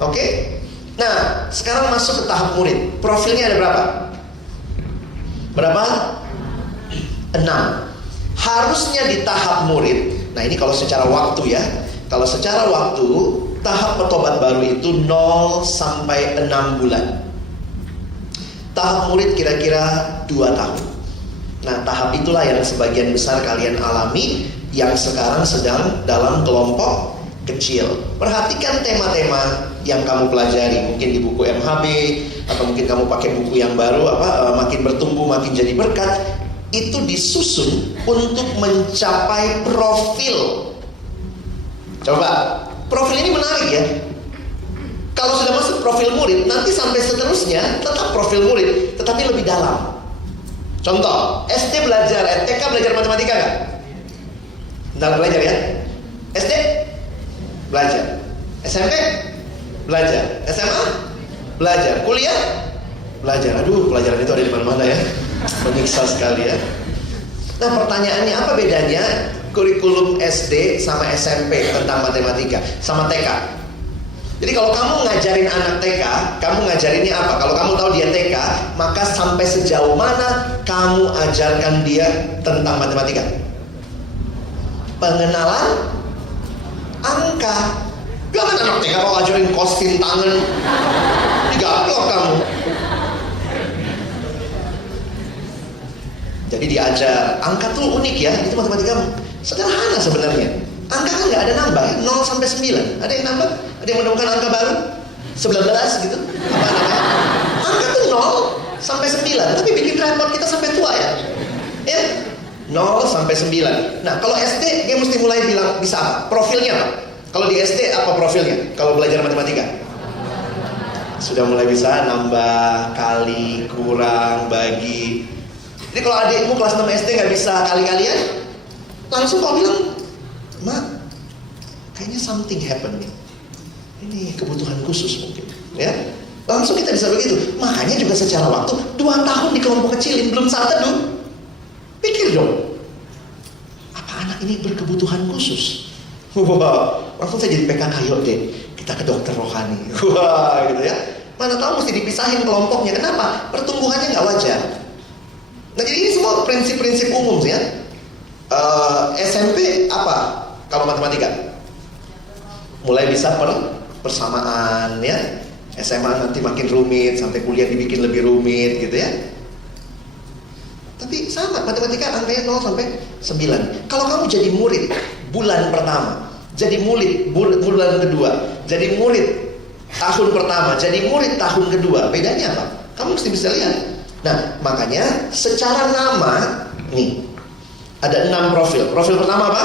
Oke? Nah, sekarang masuk ke tahap murid. Profilnya ada berapa? Berapa? 6. Harusnya di tahap murid. Nah, ini kalau secara waktu ya. Kalau secara waktu, tahap petobat baru itu 0 sampai 6 bulan. Tahap murid kira-kira 2 tahun. Nah, tahap itulah yang sebagian besar kalian alami, yang sekarang sedang dalam kelompok kecil. Perhatikan tema-tema yang kamu pelajari, mungkin di buku MHB atau mungkin kamu pakai buku yang baru, makin bertumbuh makin jadi berkat. Itu disusun untuk mencapai profil. Coba, profil ini menarik ya. Kalau sudah masuk profil murid, nanti sampai seterusnya tetap profil murid, tetapi lebih dalam. Contoh, TK belajar matematika nggak? Bentar belajar ya. SD belajar, SMP belajar, SMA belajar, kuliah belajar. Aduh, pelajaran itu ada di mana-mana ya. Menyiksa sekali ya. Nah, pertanyaannya apa bedanya kurikulum SD sama SMP tentang matematika sama TK? Jadi kalau kamu ngajarin anak TK, kamu ngajarinnya apa? Kalau kamu tahu dia TK, maka sampai sejauh mana kamu ajarkan dia tentang matematika? Pengenalan angka. Jangan anak TK kau ajarin kostum tangan, digaplok kamu. Jadi diajar angka tuh unik ya. Itu matematika sederhana sebenarnya. Angka kan nggak ada nambah, 0 sampai 9. Ada yang nambah? Ada yang menemukan angka baru? 19 gitu. Apa namanya? Angka tuh 0 sampai 9. Tapi bikin repot kita sampai tua ya. Ya, 0 sampai 9. Nah, kalau SD dia mesti mulai bilang bisa apa? Profilnya apa? Kalau di SD apa profilnya? Kalau belajar matematika? Sudah mulai bisa nambah, kali, kurang, bagi. Jadi kalau adikmu kelas 6 SD nggak bisa kali-kalian, langsung kau bilang, "Mak, kayaknya something happen nih. Ini kebutuhan khusus mungkin." Ya, langsung kita bisa begitu. Makanya juga secara waktu 2 tahun di kelompok kecilin belum saat teduh. Pikir dong, apa anak ini berkebutuhan khusus? Wah, langsung saya jadi PKK, yuk deh, kita ke dokter rohani. Wah, gitu ya. Mana tahu mesti dipisahin kelompoknya. Kenapa? Pertumbuhannya nggak wajar. Nah, jadi ini semua prinsip-prinsip umum ya. SMP apa kalau matematika? Mulai bisa persamaan ya. SMA nanti makin rumit, sampai kuliah dibikin lebih rumit gitu ya. Tapi sama, matematika angkanya 0 sampai 9. Kalau kamu jadi murid bulan pertama, jadi murid bulan kedua, jadi murid tahun pertama, jadi murid tahun kedua, bedanya apa? Kamu mesti bisa lihat. Nah, makanya secara nama nih ada 6 profil. Profil pertama apa?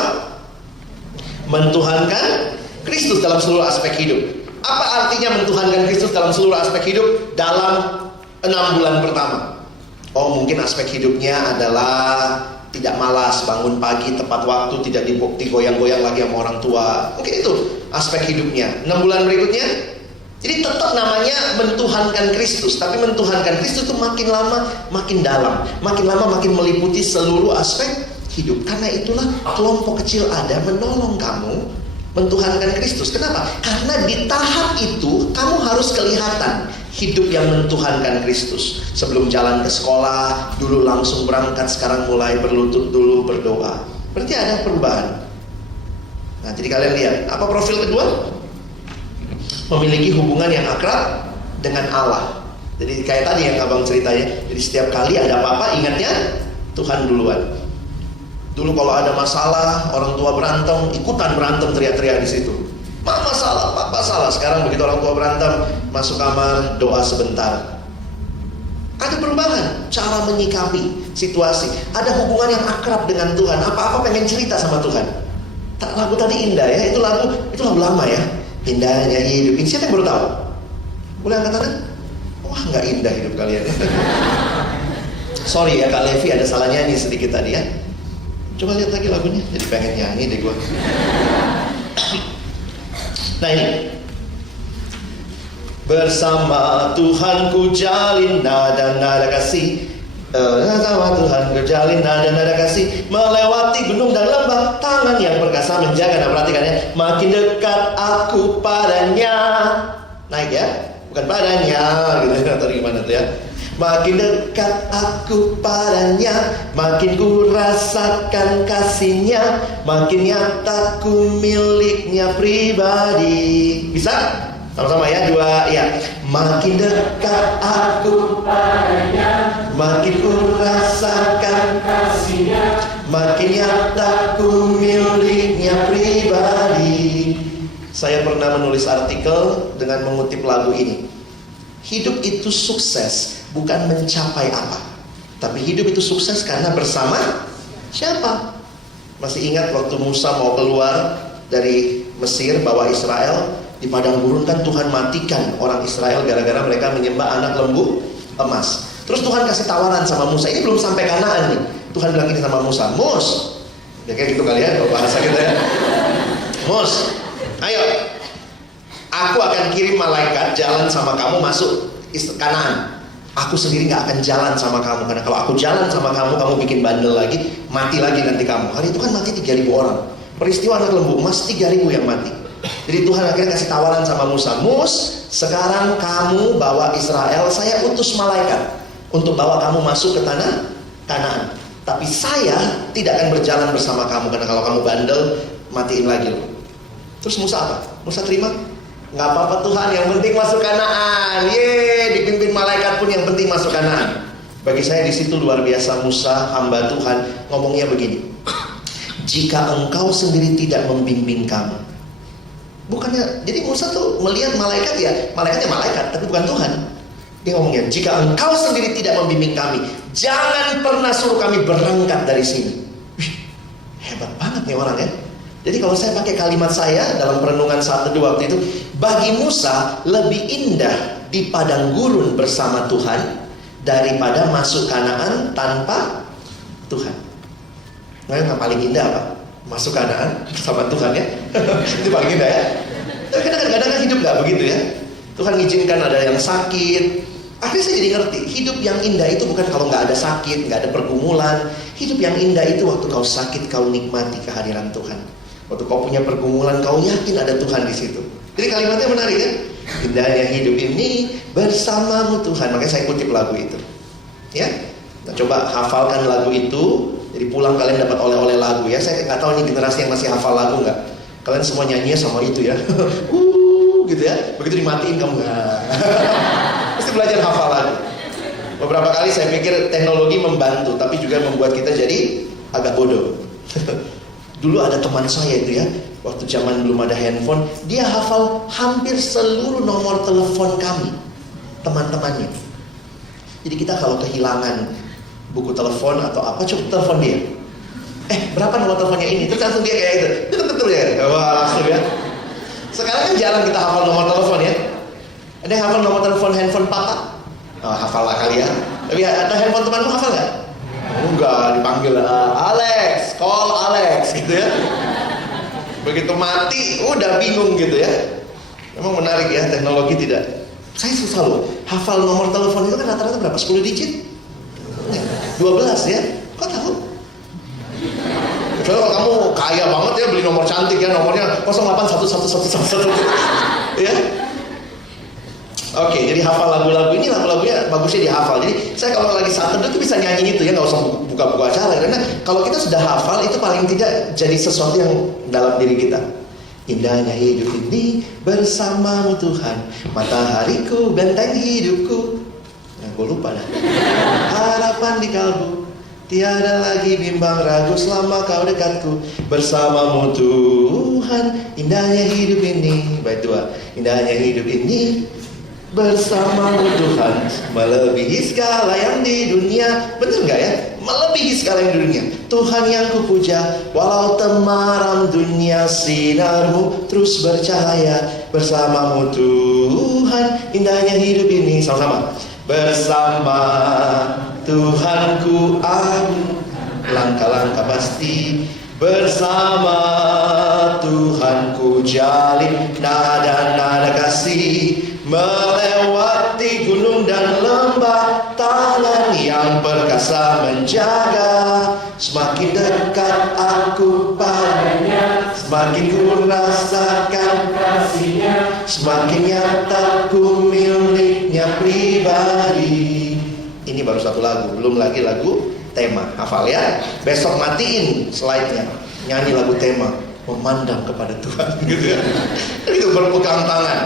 Mentuhankan Kristus dalam seluruh aspek hidup. Apa artinya mentuhankan Kristus dalam seluruh aspek hidup dalam 6 bulan pertama? Oh, mungkin aspek hidupnya adalah tidak malas, bangun pagi tepat waktu, tidak digoyang-goyang lagi sama orang tua. Mungkin itu aspek hidupnya. 6 bulan berikutnya, jadi tetap namanya mentuhankan Kristus, tapi mentuhankan Kristus itu makin lama makin dalam, makin lama makin meliputi seluruh aspek hidup. Karena itulah kelompok kecil ada menolong kamu mentuhankan Kristus. Kenapa? Karena di tahap itu kamu harus kelihatan hidup yang mentuhankan Kristus. Sebelum jalan ke sekolah, dulu langsung berangkat, sekarang mulai berlutut dulu berdoa. Berarti ada perubahan. Nah, jadi kalian lihat, apa profil kedua? Memiliki hubungan yang akrab dengan Allah. Jadi kayak tadi yang abang ceritanya. Jadi setiap kali ada apa-apa, ingatnya Tuhan duluan. Dulu kalau ada masalah, orang tua berantem, ikutan berantem teriak-teriak di situ. Mama salah, papa salah. Sekarang begitu orang tua berantem, masuk kamar, doa sebentar. Ada perubahan cara menyikapi situasi. Ada hubungan yang akrab dengan Tuhan. Apa-apa pengen cerita sama Tuhan. Lagu tadi indah ya, itu lagu lama ya. Indahnya hidup ini. Siapa yang baru tahu? Boleh angkat tangan? Wah, nggak indah hidup kalian. Sorry ya, Kak Levi ada salah nyanyi sedikit tadi ya. Coba lihat lagi lagunya, jadi pengen nyanyi deh gue. Nah ini, bersama Tuhan ku jalin nada-nada kasih. Bersama Tuhan ku jalin nada-nada kasih, melewati gunung dan lembah, tangan yang perkasa menjaga. Nah perhatikan ya, makin dekat aku padanya. naik ya, bukan badannya gitu atau gimana tuh ya. Makin dekat aku padanya, makin ku rasakan kasihnya, makin nyata ku miliknya pribadi. Bisa? Sama-sama ya, dua ya. Makin dekat aku padanya, makin ku rasakan kasihnya, makin nyata ku miliknya pribadi. Saya pernah menulis artikel dengan mengutip lagu ini. Hidup itu sukses bukan mencapai apa, tapi hidup itu sukses karena bersama siapa? Masih ingat waktu Musa mau keluar dari Mesir bawa Israel, di padang gurun kan Tuhan matikan orang Israel gara-gara mereka menyembah anak lembu emas. Terus Tuhan kasih tawaran sama Musa, ini belum sampai Kanaan nih. Tuhan bilang ini sama Musa, Mus, ya kayak gitu kali ya kalau bahasa kita ya. Mus, ayo, aku akan kirim malaikat jalan sama kamu masuk Kanaan. Aku sendiri gak akan jalan sama kamu, karena kalau aku jalan sama kamu, kamu bikin bandel lagi, mati lagi nanti kamu. Hari itu kan mati 3.000 orang. Peristiwa anak lembu emas 3.000 yang mati. Jadi Tuhan akhirnya kasih tawaran sama Musa, Mus, sekarang kamu bawa Israel, saya utus malaikat untuk bawa kamu masuk ke tanah Kanaan. Tapi saya tidak akan berjalan bersama kamu, karena kalau kamu bandel, matiin lagi loh. Terus Musa apa? Musa terima? Nggak apa-apa Tuhan, yang penting masuk Kanaan. Dipimpin malaikat pun yang penting masuk Kanaan. Bagi saya di situ luar biasa Musa, hamba Tuhan, ngomongnya begini. Jika engkau sendiri tidak membimbing kamu. Bukannya, jadi Musa tuh melihat malaikat ya, malaikatnya malaikat, tapi bukan Tuhan. Dia ngomongnya, jika engkau sendiri tidak membimbing kami, jangan pernah suruh kami berangkat dari sini. Wih, hebat banget nih orang ya. Jadi kalau saya pakai kalimat saya dalam perenungan saat teduh waktu itu, bagi Musa lebih indah di padang gurun bersama Tuhan daripada masuk Kanaan tanpa Tuhan. Nah, yang paling indah apa? Masuk Kanaan bersama Tuhan ya. Itu paling indah ya. Tapi kadang-kadang hidup gak begitu ya. Tuhan izinkan ada yang sakit. Akhirnya saya jadi ngerti, hidup yang indah itu bukan kalau gak ada sakit, gak ada pergumulan. Hidup yang indah itu waktu kau sakit, kau nikmati kehadiran Tuhan. Waktu kau punya pergumulan, kau yakin ada Tuhan di situ. Jadi kalimatnya menarik kan? Indahnya hidup ini bersamamu Tuhan. Makanya saya kutip lagu itu. Ya, nah, coba hafalkan lagu itu. Jadi pulang kalian dapat oleh-oleh lagu ya. Saya nggak tahu nih generasi yang masih hafal lagu nggak. Kalian semua nyanyinya sama itu ya. Gitu ya. Begitu dimatiin kamu mesti belajar hafal lagu. Beberapa kali saya pikir teknologi membantu, tapi juga membuat kita jadi agak bodoh. Dulu ada teman saya itu ya, waktu zaman belum ada handphone, dia hafal hampir seluruh nomor telepon kami, teman-temannya. Jadi kita kalau kehilangan buku telepon atau apa, coba telepon dia. Berapa nomor teleponnya ini? Terus langsung dia kayak gitu. Betul ya. Wah, langsung ya. Sekarang kan jarang kita hafal nomor telepon ya. Ada yang hafal nomor telepon handphone papa? Oh, hafal lah kali ya. Tapi ada handphone temanmu hafal nggak? Enggak, dipanggil Alex, call Alex gitu ya. Begitu mati, udah bingung gitu ya. Memang menarik ya, teknologi tidak. Saya susah loh, hafal nomor telepon itu kan rata-rata berapa? 10 digit? 12 ya? Kok tahu? Kecuali kalau kamu kaya banget ya, beli nomor cantik ya, nomornya 08111111 ya. Oke, jadi hafal lagu-lagu ini, lagu-lagunya bagusnya dihafal. Jadi saya kalau lagi saat teduh tuh bisa nyanyi itu ya, nggak usah buka-buka acara. Karena kalau kita sudah hafal itu paling tidak jadi sesuatu yang dalam diri kita. Indahnya hidup ini bersamamu Tuhan, matahariku, benteng hidupku. Gue lupa dah. Harapan di kalbu, tiada lagi bimbang ragu selama kau dekatku. Bersamamu Tuhan, indahnya hidup ini. Bait 2. Indahnya hidup ini bersamamu Tuhan, melebihi segala yang di dunia. Bener gak ya? Melebihi segala yang di dunia. Tuhan yang kupuja, walau temaram dunia, sinarmu terus bercahaya. Bersamamu Tuhan, indahnya hidup ini. Sama-sama. Bersama Tuhanku aku, langkah-langkah pasti. Bersama Tuhanku jalin nada-nada kasih, melewati gunung dan lembah, tangan yang perkasa menjaga. Semakin dekat aku padanya, semakin ku rasakan kasihnya, semakin nyata ku miliknya pribadi. Ini baru satu lagu, belum lagi lagu tema. Hafal ya. Besok matiin slide-nya, nyanyi lagu tema, memandang kepada Tuhan gitu ya. Itu berpegang tangan.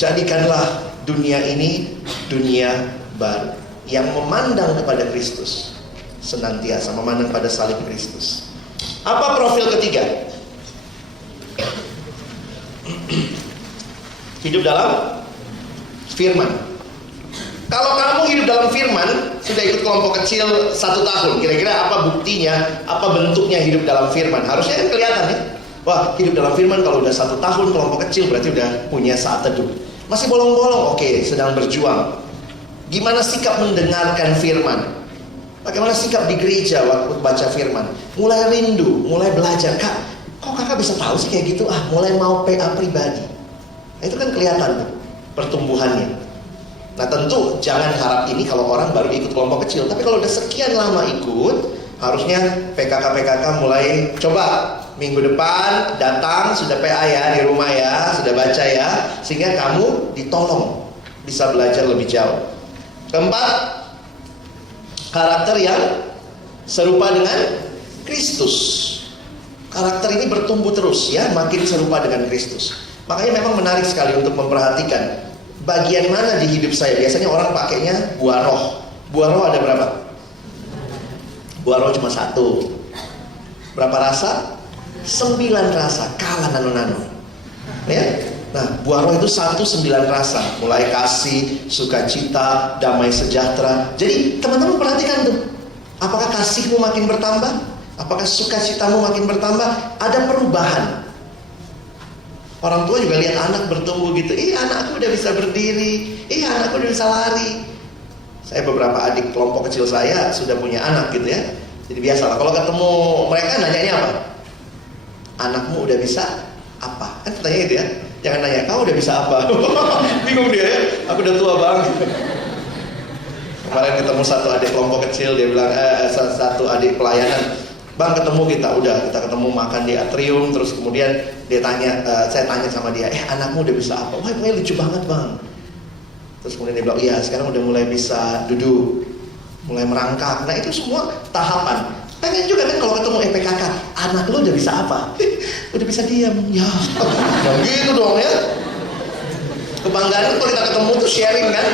Jadikanlah dunia ini dunia baru yang memandang kepada Kristus, senantiasa memandang pada salib Kristus. Apa profil ketiga? Hidup dalam firman. Kalau kamu hidup dalam firman, sudah ikut kelompok kecil 1 tahun, kira-kira apa buktinya, apa bentuknya hidup dalam firman? Harusnya kan kelihatan ya. Wah, hidup dalam firman kalau udah 1 tahun kelompok kecil berarti udah punya saat teduh. Masih bolong-bolong, oke, sedang berjuang. Gimana sikap mendengarkan firman? Bagaimana sikap di gereja waktu baca firman? Mulai rindu, mulai belajar. Kak, kok kakak bisa tahu sih kayak gitu? Mulai mau PA pribadi. Nah, itu kan kelihatan tuh pertumbuhannya. Nah, tentu jangan harap ini kalau orang baru ikut kelompok kecil. Tapi kalau udah sekian lama ikut, harusnya PKK mulai coba. Minggu depan datang, sudah PA ya di rumah ya, sudah baca ya, sehingga kamu ditolong bisa belajar lebih jauh. Keempat, karakter yang serupa dengan Kristus. Karakter ini bertumbuh terus ya, makin serupa dengan Kristus. Makanya memang menarik sekali untuk memperhatikan bagian mana di hidup saya. Biasanya orang pakainya buah roh. Buah roh ada berapa? Buah roh cuma 1. Berapa rasa? 9 rasa, kalah nano-nano ya. Nah, buah roh itu 9 rasa. Mulai kasih, sukacita, damai sejahtera. Jadi teman-teman perhatikan tuh, apakah kasihmu makin bertambah? Apakah sukacitamu makin bertambah? Ada perubahan. Orang tua juga lihat anak bertumbuh gitu. Anakku udah bisa berdiri. Anakku udah bisa lari. Saya beberapa adik kelompok kecil saya sudah punya anak gitu ya. Jadi biasalah kalau ketemu mereka nanyanya apa? Anakmu udah bisa apa? Kan pertanyaan itu ya. Jangan nanya, kau udah bisa apa? Bingung dia ya. Aku udah tua banget. Kemarin ketemu satu adik kelompok kecil, dia bilang, satu adik pelayanan, Bang ketemu kita ketemu makan di atrium. Terus kemudian dia tanya, saya tanya sama dia, anakmu udah bisa apa? Wah, pokoknya lucu banget bang. Terus kemudian dia bilang, iya sekarang udah mulai bisa duduk, mulai merangkak. Nah itu semua tahapan. Pengen juga kan kalau ketemu PKK, anak lu udah bisa apa? Udah bisa diam. Ya, nah gitu dong ya. Kebanggaan kalau kita ketemu tuh sharing kan.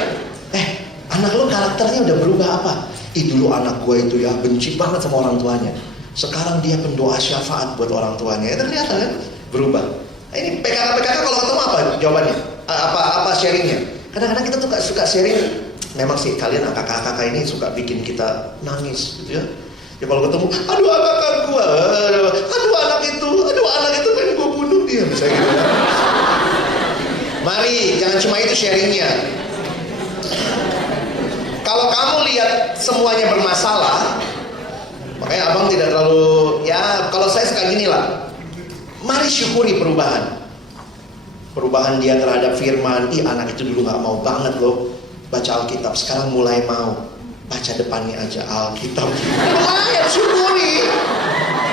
Anak lu karakternya udah berubah apa? Dulu anak gue itu ya benci banget sama orang tuanya. Sekarang dia pendoa syafaat buat orang tuanya. Itu kelihatan kan? Berubah. Nah, ini PKK kalau ketemu apa jawabannya? Apa sharingnya? Kadang-kadang kita tuh suka sharing. Memang sih kalian kakak-kakak ini suka bikin kita nangis gitu ya. Ya kalau ketemu, aduh kakak gue, aduh anak itu pengen gue bunuh dia, misalnya gitu ya. Mari, jangan cuma itu sharingnya. Kalau kamu lihat semuanya bermasalah, makanya abang tidak terlalu, ya kalau saya suka gini lah. Mari syukuri perubahan. Perubahan dia terhadap firman. Anak itu dulu gak mau banget loh baca Alkitab, sekarang mulai mau. Baca depannya aja Alkitab. Lumayan, syukuri.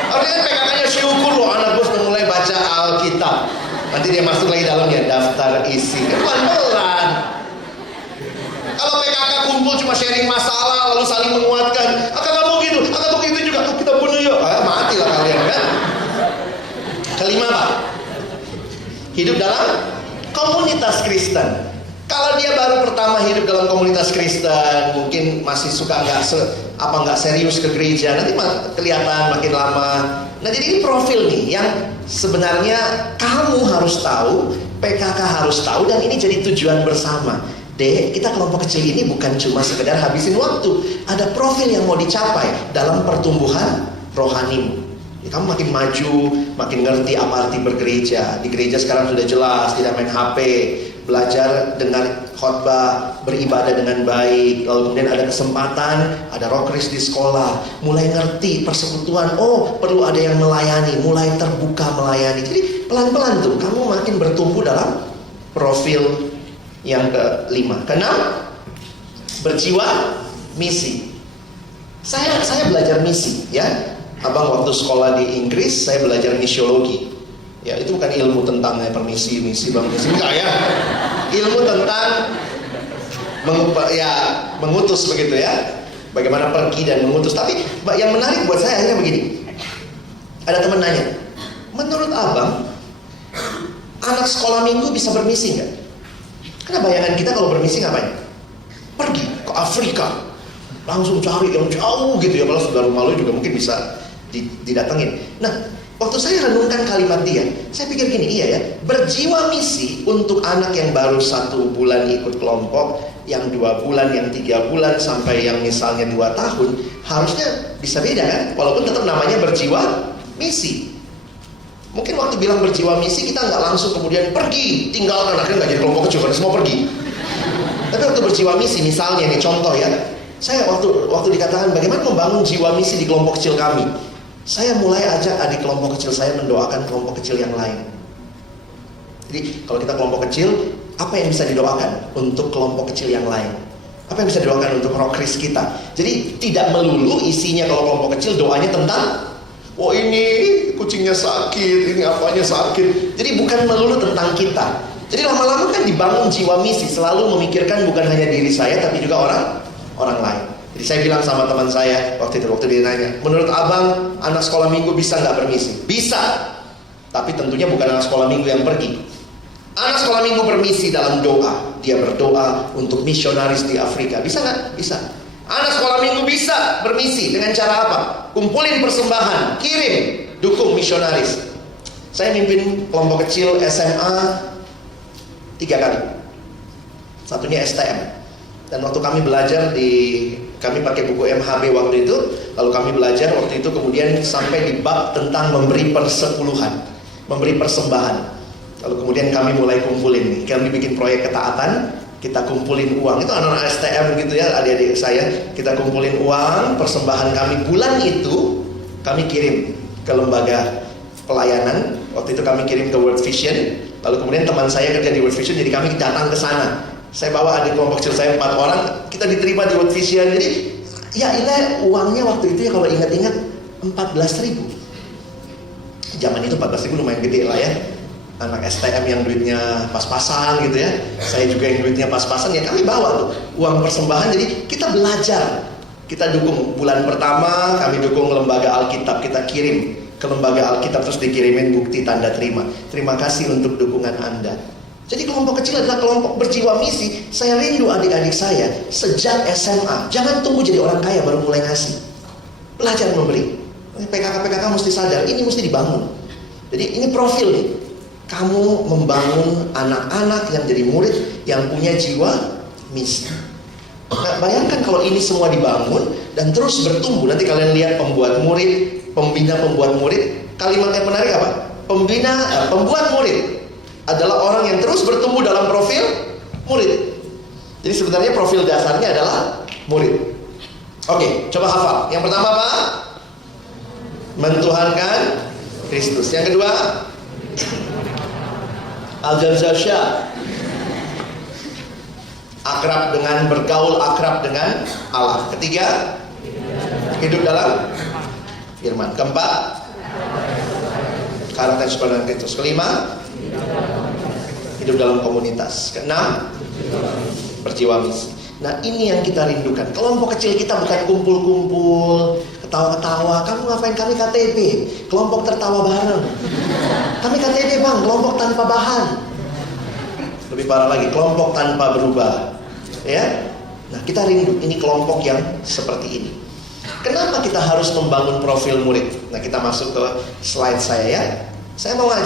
Artinya PKK-nya syukur loh, anak gue sudah mulai baca Alkitab. Nanti dia masuk lagi dalamnya daftar isi. Pelan-pelan. Kalau PKK kumpul cuma sharing masalah lalu saling menguatkan, gak mau gitu, gak mau gitu juga, kita bunuh yuk. Mati lah kalian kan. Kelima Pak, hidup dalam komunitas Kristen. Kalau dia baru pertama hidup dalam komunitas Kristen, mungkin masih suka nggak serius ke gereja, nanti kelihatan makin lama. Nah jadi ini profil nih yang sebenarnya kamu harus tahu, PKK harus tahu, dan ini jadi tujuan bersama. Kita kelompok kecil ini bukan cuma sekedar habisin waktu. Ada profil yang mau dicapai dalam pertumbuhan rohanimu. Kamu makin maju, makin ngerti apa arti bergereja. Di gereja sekarang sudah jelas, tidak main HP, belajar dengar khotbah, beribadah dengan baik. Lalu kemudian ada kesempatan, ada rokris di sekolah, mulai ngerti persekutuan. Oh, perlu ada yang melayani, mulai terbuka melayani. Jadi pelan-pelan tuh kamu makin bertumbuh dalam profil yang kelima. Keenam, berjiwa misi. Saya belajar misi ya. Abang waktu sekolah di Inggris, saya belajar misiologi. Ya, itu bukan ilmu tentang permisi, misi, bang, misi, enggak ya. Ilmu tentang mengutus begitu ya. Bagaimana pergi dan mengutus. Tapi yang menarik buat saya akhirnya begini. Ada teman nanya, menurut abang, anak sekolah minggu bisa bermisi nggak? Karena bayangan kita kalau bermisi ngapain? Pergi ke Afrika, langsung cari yang jauh gitu ya. Kalau saudara malu juga mungkin bisa didatengin. Nah, waktu saya renungkan kalimat dia, saya pikir gini, iya ya, berjiwa misi untuk anak yang baru 1 bulan ikut kelompok, yang 2 bulan, yang 3 bulan, sampai yang misalnya 2 tahun, harusnya bisa beda kan? Walaupun tetap namanya berjiwa misi. Mungkin waktu bilang berjiwa misi, kita nggak langsung kemudian pergi, tinggalkan, akhirnya nggak jadi kelompok kecil, karena semua pergi. Tapi waktu berjiwa misi, misalnya nih contoh ya, saya waktu dikatakan bagaimana membangun jiwa misi di kelompok kecil kami, saya mulai ajak adik kelompok kecil saya mendoakan kelompok kecil yang lain. Jadi kalau kita kelompok kecil, apa yang bisa didoakan untuk kelompok kecil yang lain? Apa yang bisa didoakan untuk roh kris kita? Jadi tidak melulu isinya kalau kelompok kecil doanya tentang, oh ini kucingnya sakit, ini apanya sakit. Jadi bukan melulu tentang kita. Jadi lama-lama kan dibangun jiwa misi, selalu memikirkan bukan hanya diri saya tapi juga orang lain. Jadi saya bilang sama teman saya waktu dia nanya, menurut abang anak sekolah minggu bisa nggak bermisi? Bisa, tapi tentunya bukan anak sekolah minggu yang pergi. Anak sekolah minggu bermisi dalam doa. Dia berdoa untuk misionaris di Afrika. Bisa nggak? Bisa. Anak sekolah minggu bisa bermisi dengan cara apa? Kumpulin persembahan, kirim, dukung misionaris. Saya mimpin kelompok kecil SMA 3 kali. Satunya STM. Dan waktu kami belajar kami pakai buku MHB waktu itu, lalu kami belajar waktu itu kemudian sampai di bab tentang memberi persepuluhan, memberi persembahan. Lalu kemudian kami mulai kumpulin, kami bikin proyek ketaatan, kita kumpulin uang. Itu anak-anak STM gitu ya, adik-adik saya, kita kumpulin uang, persembahan kami bulan itu kami kirim ke lembaga pelayanan. Waktu itu kami kirim ke World Vision. Lalu kemudian teman saya kerja di World Vision, jadi kami datang ke sana. Saya bawa adik kelompok kecil saya 4 orang, kita diterima di World Vision. Jadi ya ini uangnya waktu itu ya kalau ingat-ingat 14.000. Zaman itu 14.000 lumayan gede lah ya. Anak STM yang duitnya pas-pasan gitu ya. Saya juga yang duitnya pas-pasan, ya kami bawa tuh uang persembahan. Jadi kita belajar, kita dukung. Bulan pertama kami dukung lembaga Alkitab, kita kirim ke lembaga Alkitab, terus dikirimin bukti tanda terima. Terima kasih untuk dukungan Anda. Jadi kelompok kecil adalah kelompok berjiwa misi. Saya rindu adik-adik saya sejak SMA. Jangan tunggu jadi orang kaya baru mulai ngasih. Belajar memberi. PKK mesti sadar, ini mesti dibangun. Jadi ini profil nih. Kamu membangun anak-anak yang jadi murid yang punya jiwa misi. Nah, bayangkan kalau ini semua dibangun dan terus bertumbuh. Nanti kalian lihat pembuat murid, pembina pembuat murid. Kalimat yang menarik apa? Pembuat murid adalah orang yang terus bertumbuh dalam profil murid. Jadi sebenarnya profil dasarnya adalah murid. Oke, coba hafal. Yang pertama apa? Mentuhankan Kristus. Yang kedua, Al-Jazasya, akrab dengan, bergaul akrab dengan Allah. Ketiga, hidup dalam firman. Keempat, karakter sepadan Kristus. Kelima, hidup dalam komunitas. Keenam, berjiwa misi. Nah ini yang kita rindukan. Kelompok kecil kita bukan kumpul-kumpul, ketawa-ketawa. Kamu ngapain? Kami KTB, kelompok tertawa bareng. Kami KTB bang, kelompok tanpa bahan. Lebih parah lagi, kelompok tanpa berubah. Ya, nah kita rindu ini kelompok yang seperti ini. Kenapa kita harus membangun profil murid? Nah kita masuk ke slide saya ya. Saya mau ngajak